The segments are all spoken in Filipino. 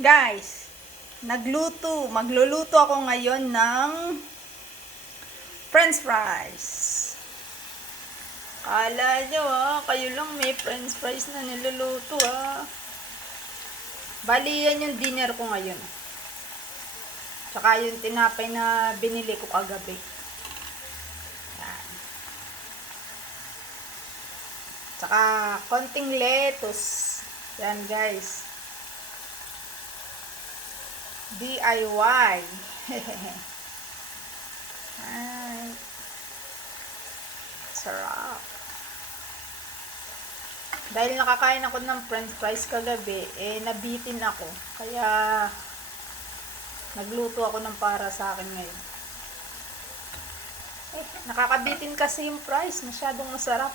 Guys, magluluto ako ngayon ng french fries. Kala nyo kayo lang may french fries na niluluto Bali, yan yung dinner ko ngayon. Tsaka yung tinapay na binili ko kagabi. Yan. Tsaka konting lettuce. Yan guys. DIY. Ay. Sarap. Dahil nakakain ako ng french fries kagabi, nabitin ako. Kaya, nagluto ako ng para sa akin ngayon. Nakakabitin kasi yung fries. Masyadong masarap.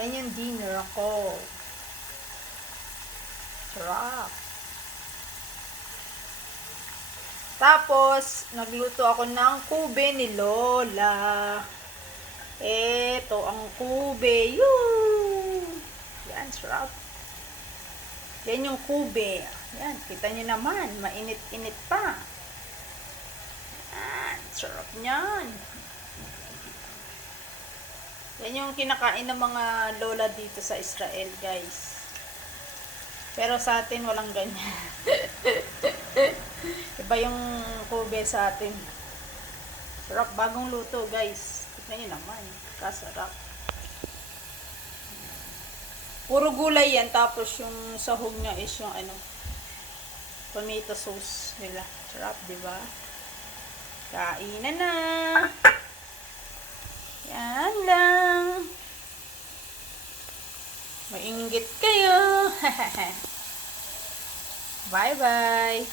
Yan yung dinner ko. Sarap. Tapos, nagluto ako ng kube ni Lola. Eto ang kube. Yoo! Yan, sarap. Yan yung kube. Yan, kita nyo naman. Mainit-init pa. Yan, sarap nyan. Yan yung kinakain ng mga lola dito sa Israel, guys. Pero sa atin, walang ganyan. Iba yung kube sa atin. Sarap, bagong luto, guys. Tignan nyo naman. Kasarap. Puro gulay yan. Tapos yung sahog niya is yung tomato sauce nila. Sarap, diba? Kainan na. Yan lang. Mainggit kayo. Bye-bye.